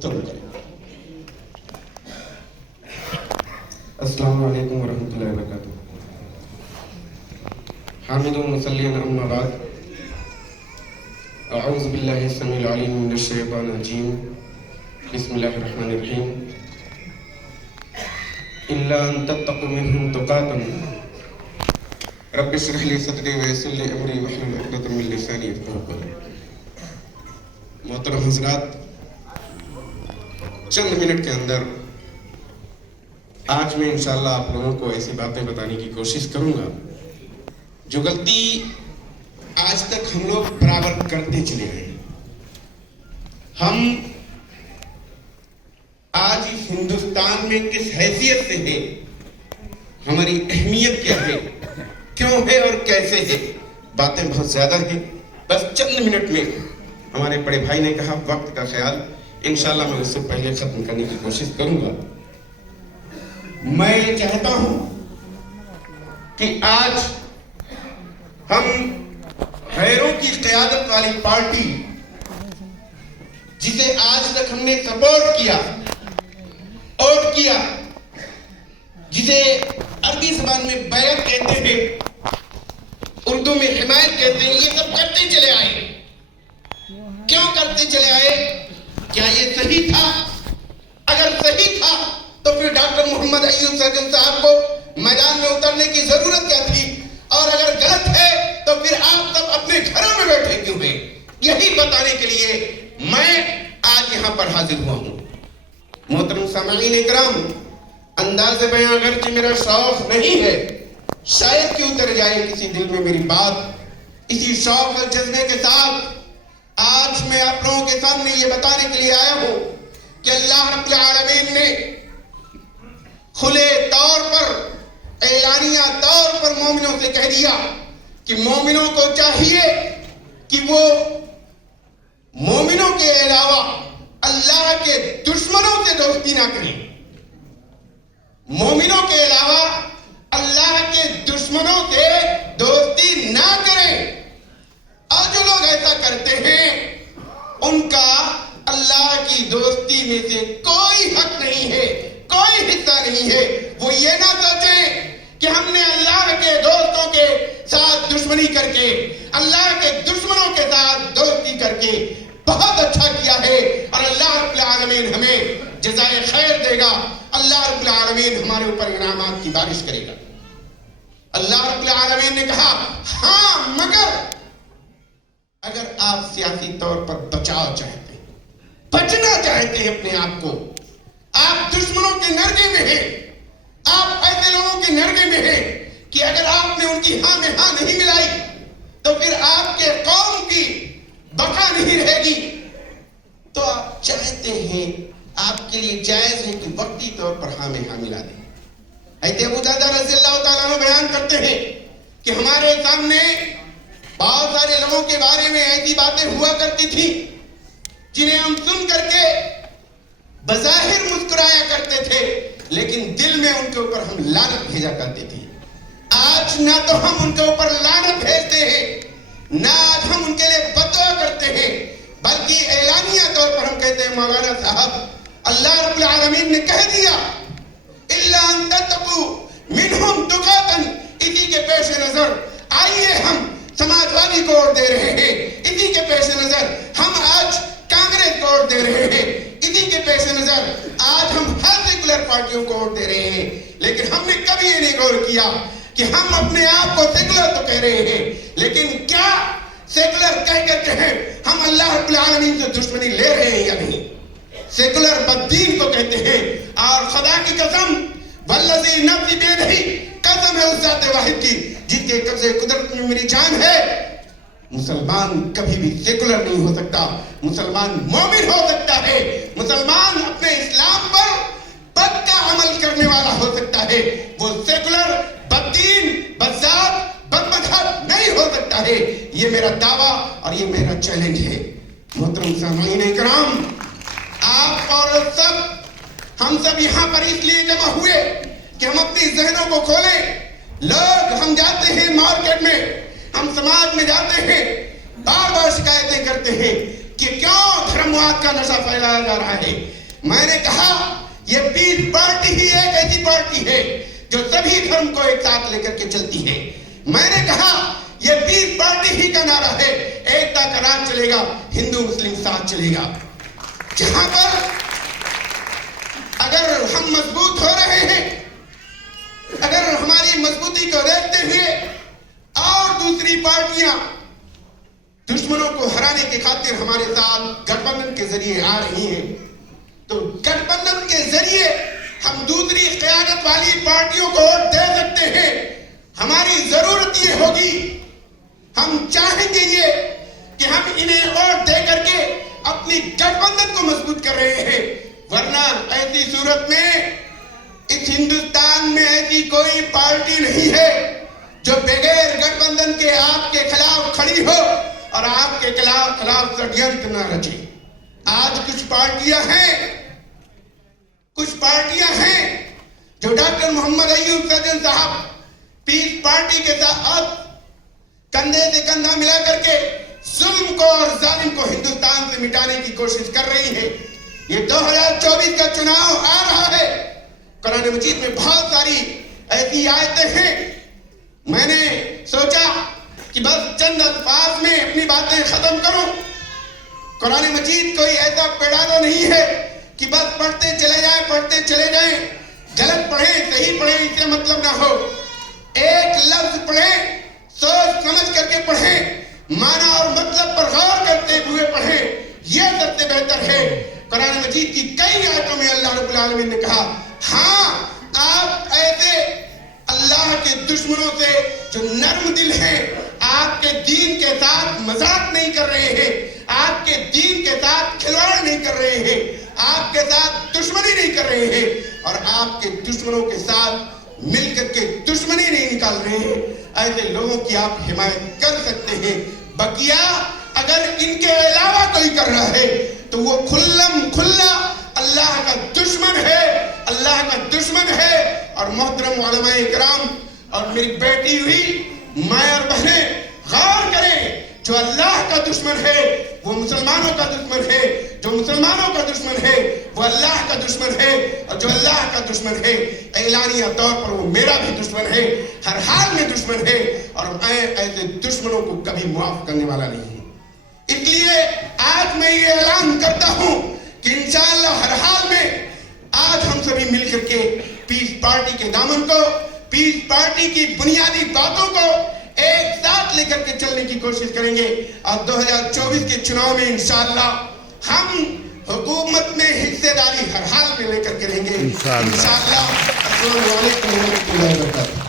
گفتگو کریں. السلام علیکم ورحمۃ اللہ وبرکاتہ. حامد و مصلیًا اما بعد، اعوذ باللہ السمیع العلیم من الشیطان الرجیم، بسم اللہ الرحمن الرحیم. الا ان تتقوا منهم تقاتا رب اشرح لي صدری ویسر لي امری واحلل عقدۃ من لسانی یفقہوا قولی. محترم حضرات، چند منٹ کے اندر آج میں انشاءاللہ آپ لوگوں کو ایسی باتیں بتانے کی کوشش کروں گا جو غلطی آج تک ہم لوگ برابر کرتے چلے گئے ہیں. ہم آج اس ہندوستان میں کس حیثیت سے ہیں، ہماری اہمیت کیا ہے، کیوں ہے اور کیسے ہے، باتیں بہت زیادہ ہیں. بس چند منٹ میں ہمارے بڑے بھائی نے کہا وقت کا خیال، انشاءاللہ میں اس سے پہلے ختم کرنے کی کوشش کروں گا. میں یہ چاہتا ہوں کہ آج ہم غیروں کی قیادت والی پارٹی جسے آج تک ہم نے سپورٹ کیا، ووٹ کیا، جسے عربی زبان میں بیعت کہتے ہیں، اردو میں حمایت کہتے ہیں، یہ سب کرتے چلے آئے. کیوں کرتے چلے آئے؟ کیا یہ صحیح تھا؟ اگر صحیح تھا تو پھر ڈاکٹر محمد ایوب سرجن صاحب کو میدان میں اترنے کی ضرورت کیا تھی؟ اور اگر غلط ہے تو پھر آپ سب اپنے گھروں میں بیٹھے کیوں ہیں؟ یہی بتانے کے لیے میں آج یہاں پر حاضر ہوا ہوں. محترم سامعین اکرام، انداز بیان اگرچہ میرا شوق نہیں ہے، شاید کہ اتر جائے کسی دل میں میری بات، اسی شوق اور جذبے کے ساتھ آج میں آپ لوگوں کے سامنے یہ بتانے کے لیے آیا ہوں کہ اللہ رب العالمین نے کھلے طور پر، اعلانیہ طور پر مومنوں سے کہہ دیا کہ مومنوں کو چاہیے کہ وہ مومنوں کے علاوہ اللہ کے دشمنوں سے دوستی نہ کریں. مومنوں کے علاوہ اللہ کے دشمنوں سے دوستی نہ کریں. اور جو لوگ ایسا کرتے ہیں ان کا اللہ کی دوستی میں سے کوئی حق نہیں ہے، کوئی حصہ نہیں ہے. وہ یہ نہ سوچیں کہ ہم نے اللہ کے دوستوں کے ساتھ دشمنی کر کے، اللہ کے دشمنوں کے ساتھ دوستی کر کے بہت اچھا کیا ہے، اور اللہ رب العالمین ہمیں جزائے خیر دے گا. اللہ رب العالمین ہمارے اوپر انعامات کی بارش کرے گا. اللہ رب العالمین نے کہا ہاں مگر اگر آپ سیاسی طور پر بچاؤ چاہتے ہیں، بچنا چاہتے ہیں اپنے آپ کو، آپ دشمنوں کے نرگے میں ہیں، آپ ایسے لوگوں کے نرگے میں ہیں کہ اگر آپ نے ان کی ہاں میں ہاں نہیں ملائی تو پھر آپ کے قوم کی بقا نہیں رہے گی، تو آپ چاہتے ہیں، آپ کے لیے جائز ہے کہ وقتی طور پر ہاں میں ہاں ملا دیں. حضرت ابو درداء رضی اللہ تعالیٰ عنہ بیان کرتے ہیں کہ ہمارے سامنے بہت سارے لوگوں کے بارے میں ایسی باتیں ہوا کرتی تھی جنہیں ہم سن کر کے بظاہر مسکرایا کرتے تھے، لیکن دل میں ان کے اوپر ہم لعنت بھیجا کرتے تھے. آج نہ تو ہم ان کے اوپر لعنت بھیجتے ہیں، نہ آج ہم ان کے لیے بدعا کرتے ہیں، بلکہ اعلانیہ طور پر ہم کہتے ہیں مولانا صاحب اللہ رب العالمین نے کہہ دیا الا ان تتقوا منهم تقاتا. اسی کے پیش نظر آئیے ہم سماجوادی کو ووٹ دے رہے ہیں، اسی کے پیش نظر ہم آج کانگریس کو ووٹ دے رہے ہیں، اسی کے پیش نظر آج ہم ہر سیکولر پارٹیوں کو ووٹ دے رہے ہیں. لیکن ہم نے کبھی یہ نہیں غور کیا کہ ہم اپنے آپ کو سیکولر تو کہہ رہے ہیں، لیکن کیا سیکولر کہہ کر کے ہیں ہم اللہ رب العالمین سے دشمنی لے رہے ہیں یا نہیں؟ سیکولر بددین کو کہتے ہیں، اور خدا کی قسم والذی نفسی بیدہی، قسم ہے اس ذات واحد کی جس کے قبضے قدرت میں میری جان ہے، مسلمان کبھی بھی سیکولر نہیں ہو سکتا. مسلمان مومن ہو سکتا ہے، مسلمان اپنے اسلام پر بد کا عمل کرنے والا ہو سکتا ہے، وہ سیکولر بددین بدذات بدمذہب نہیں ہو سکتا ہے. یہ میرا دعویٰ اور یہ میرا چیلنج ہے. محترم سامعین اکرام، آپ اور سب، ہم سب یہاں پر اس لیے جمع ہوئے کہ ہم اپنی ذہنوں کو کھولیں. لوگ، ہم جاتے ہیں مارکیٹ میں، ہم سماج میں جاتے ہیں، بار بار شکایتیں کرتے ہیں کہ کیوں دھرمواد کا نشہ پھیلایا جا رہا ہے. میں نے کہا یہ پیس پارٹی ہی ایک ایسی پارٹی ہے جو سبھی دھرم کو ایک ساتھ لے کر کے چلتی ہے. میں نے کہا یہ پیس پارٹی ہی کا نعرہ ہے, ایکتا کا راج چلے گا, ہندو مسلم ساتھ چلے گا. جہاں پر اگر ہم مضبوط ہو رہے ہیں, اگر ہماری مضبوطی کو دیکھتے ہوئے اور دوسری پارٹیاں دشمنوں کو ہرانے کی خاطر ہمارے ساتھ گٹھ بندھن کے ذریعے آ رہی ہیں, تو گٹھ بندھن کے ذریعے ہم دوسری قیادت والی پارٹیوں کو ووٹ دے سکتے ہیں. ہماری ضرورت یہ ہوگی, ہم چاہیں گے یہ کہ ہم انہیں ووٹ دے کر کے اپنی گٹھ بندھن کو مضبوط کر رہے ہیں. ورنہ ایسی صورت میں اس ہندوستان میں ایسی کوئی پارٹی نہیں ہے جو بغیر گٹھ بندھن کے آپ کے خلاف کھڑی ہو اور آپ کے خلاف ષڈیانتر نہ رچے. آج کچھ پارٹیاں ہیں جو ڈاکٹر محمد ایوب سجن صاحب پیس پارٹی کے ساتھ کندھے سے کندھا ملا کر کے ظلم کو اور ظالم کو ہندوستان سے مٹانے کی کوشش کر رہی ہے. یہ 2024 کا چناؤ آ رہا ہے. قرآن مجید میں بہت ساری ایسی آیتیں ہیں. میں نے سوچا کہ بس چند الفاظ میں اپنی باتیں ختم کروں. قرآن مجید کوئی ایسا پیڑالا نہیں ہے کہ بس پڑھتے چلے جائیں, غلط پڑھیں صحیح پڑھیں اس سے مطلب نہ ہو. ایک لفظ پڑھیں, سوچ سمجھ کر کے پڑھیں, معنی اور مطلب پر غور کرتے ہوئے پڑھیں, یہ سب سے بہتر ہے. قرآن مجید کی کئی آیتوں میں اللہ رب العالمین نے کہا ہاں آپ ایسے اللہ کے دشمنوں سے جو نرم دل ہیں, آپ کے دین کے ساتھ مذاق نہیں کر رہے ہیں, آپ کے دین کے ساتھ کھلواڑ نہیں کر رہے ہیں, آپ کے ساتھ دشمنی نہیں کر رہے ہیں, اور آپ کے دشمنوں کے ساتھ مل کر کے دشمنی نہیں نکال رہے ہیں, ایسے لوگوں کی آپ حمایت کر سکتے ہیں. بقیہ اگر ان کے علاوہ کوئی کر رہا ہے تو وہ کھلا اللہ کا دشمن ہے. اور محترم علماء کرام اور میری بیٹی ہوئی ماں اور بہنیں غور کریں, جو اللہ کا دشمن ہے وہ مسلمانوں کا دشمن ہے, جو مسلمانوں کا دشمن ہے وہ اللہ کا دشمن ہے, اور جو اللہ کا دشمن ہے اعلانیہ طور پر وہ میرا بھی دشمن ہے, ہر حال میں دشمن ہے, اور میں ایسے دشمنوں کو کبھی معاف کرنے والا نہیں ہوں. اس لیے آج میں یہ اعلان کرتا ہوں کہ انشاءاللہ ہر حال میں آج ہم سبھی مل کر کے پیس پارٹی کے دامن کو, پیس پارٹی کی بنیادی باتوں کو ایک ساتھ لے کر کے چلنے کی کوشش کریں گے, اور 2024 کے چناؤ میں انشاءاللہ ہم حکومت میں حصے داری ہر حال میں لے کر کے رہیں گے انشاءاللہ. السلام علیکم ورحمۃ اللہ وبرکاتہ.